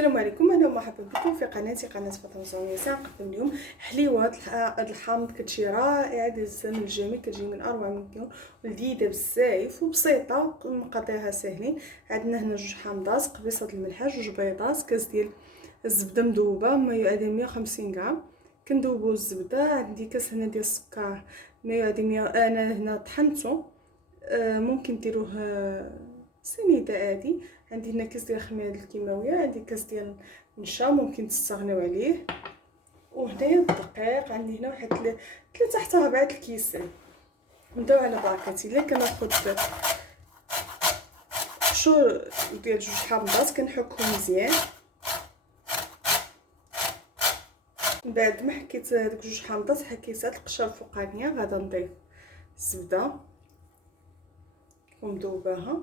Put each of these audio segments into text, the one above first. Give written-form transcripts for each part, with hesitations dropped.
السلام عليكم، اهلا ومرحبا بكم في قناتي قناه فاطمه زوينه. سنقدم اليوم حليوه هذا الحامض. كتجي رائعه، دازه من الجميع، كتجي من اروع ما يمكن، ولذيذه بزاف وبسيطه، مقاديرها ساهلين. عندنا هنا جوج حامضات، قبيصه الملح، جوج بيضات، كاس ديال الزبده مذوبه ما يعادل 150 غرام. كندوبو الزبده. عندي كاس هنا ديال السكر ما يعادل انا هنا طحنته، ممكن ديروه سنيده عادي. عندي هنا كاس ديال الخميره الكيماويه، عندي كاس ديال النشا ممكن تستغناو عليه، وهنايا الدقيق عندي هنا واحد 3 حتى 4 الكيسان. نبداو على بركه الله. كناخذ شو ديال جوج حامضات، كنحكهم مزيان. من بعد ما حكيت هذوك جوج حامضات، حكيت هاد القشره الفوقانيه، غادا نضيف الزبده ومذوباها،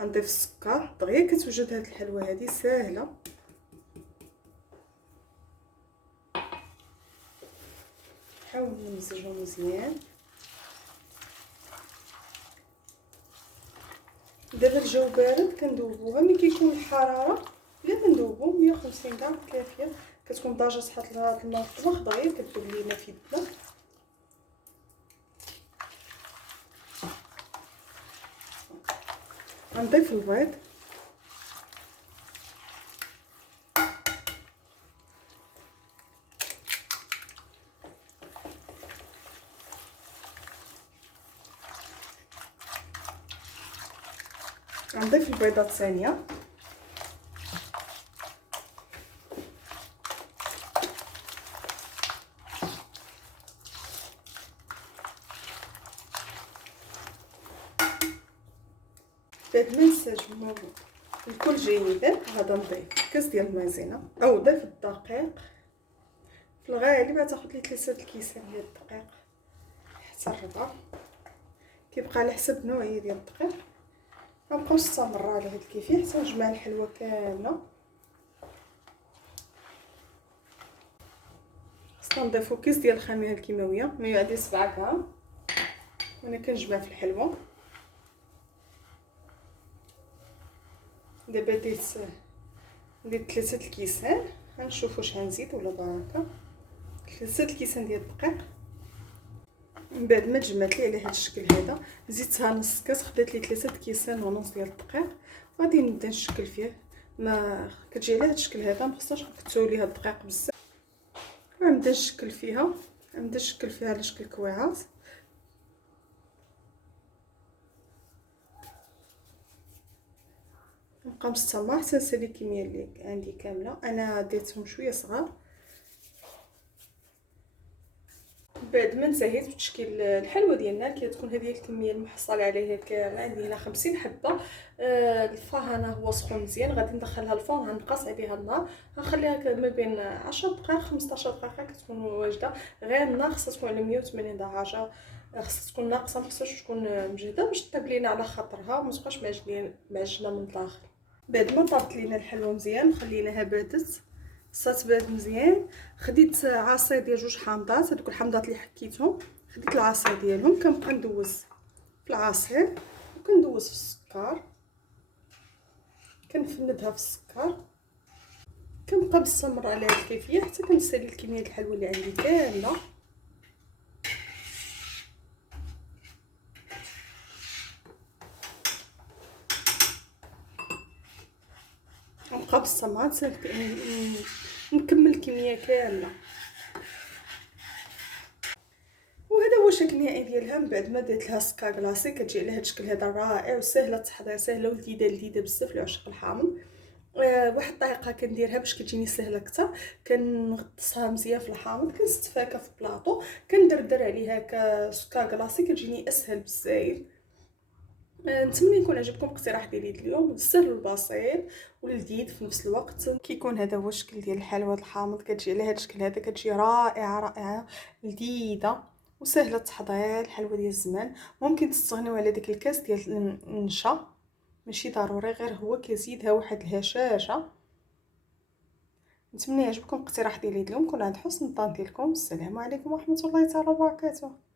غنضيف السكر. دغيا كتوجد هاد الحلوه هذه ساهله. نحاول نمزجهم مزيان. دابا الجو بارد كندوبوها. ملي كيكون الحراره بلا ما ندوبو 150 غرام كافيه. كتكون درجه حراره الماء في الطبخ دغيا كتذوب لينا في يدنا. غنضيف البيض، غنضيف البيضه الثانيه، بعد ما نسجمو الكل جيدا غادا نضيف كاس ديال المايزينا او ضيف الدقيق. في الغالب غتاخد لي 3 الكيسان ديال الدقيق حتى الربع، كيبقى على حسب النوعيه ديال الدقيق. غنبقاو 6 مرات على هاد الكيفيه حتى نجمع الحلوه كامله. خصنا نضيفو كيس ديال الخميره الكيماويه ما يعادل 7 غرام. وانا كنجمع في الحلوه. دابا ديت 3 الكيسان، غنشوفو واش غنزيد ولا بركه. 3 الكيسان ديال الدقيق. من بعد ما تجمعت لي على هذا الشكل هذا، زدتها نص كاس، خدات لي 3 كيسان ونص ديال الدقيق. غادي نبدا نشكل فيه. ما كتجي على هذا الشكل هذا، ما خصناش نكثروا ليها الدقيق بزاف. غنبدا نشكل فيها، على شكل كويعات. نبقى مستمر حتى نسالي الكميه اللي عندي كامله. انا درتهم شويه صغار. بعد ما انتهيت بتشكيل الحلوه ديالنا، كتكون هذه الكميه المحصله عليها كامله. عندي هنا 50 حبه. الفران هو سخون مزيان، غادي ندخلها الفرن، غنقص عليها النار، غنخليها ما بين 10 دقائق 15 دقيقه كتكون واجده. غير النار خصها تكون على 180 درجه، خصها تكون ناقصه، مخصهاش تكون مجهده باش طيب لينا على خاطرها وما تبقاش معجنه من الداخل. بعد ما طابت لينا الحلوه مزيان خليناها باردت. صات بارد مزيان، خديت عصير ديال جوج حامضات، هذوك الحامضات اللي حكيتهم، خديت العصير ديالهم. كنبقى ندوز في العصير وكندوز في السكر، كنفندها في السكر. كنبقى مستمر على هذه الكيفيه حتى كنسالي الكميه ديال الحلوه اللي عندي كامله. نبقى مستمر نكمل الكميه كامله. وهذا هو الشكل النهائي ديالها. من بعد ما درت لها سكر كلاصي، كتجي على هذا الشكل هذا رائع وسهله التحضير، سهله ولذيذه بزاف لعشاق الحامض. واحد الطريقه كنديرها باش كتجيني سهله اكثر، كنغطسها مزيان في الحامض، كنستفاكها في بلاطو، كندردر عليها كسكر كلاصي، كتجيني اسهل بزاف. نتمنى يكون عجبكم الاقتراح ديالي اليوم، سهل وبسيط ولذيذ في نفس الوقت. كيكون هذا هو الشكل ديال الحلوى الحامض، كتجي على هذا الشكل هذا، كتجي رائعه لذيذه وسهله التحضير. الحلوى ديال الزمان. ممكن تستغنيو على داك الكاس ديال النشا، ماشي ضروري، غير هو كيزيدها واحد الهشاشه. نتمنى يعجبكم الاقتراح ديالي اليوم. كون عند حسن الظن ديالكم. السلام عليكم ورحمه الله تعالى وبركاته.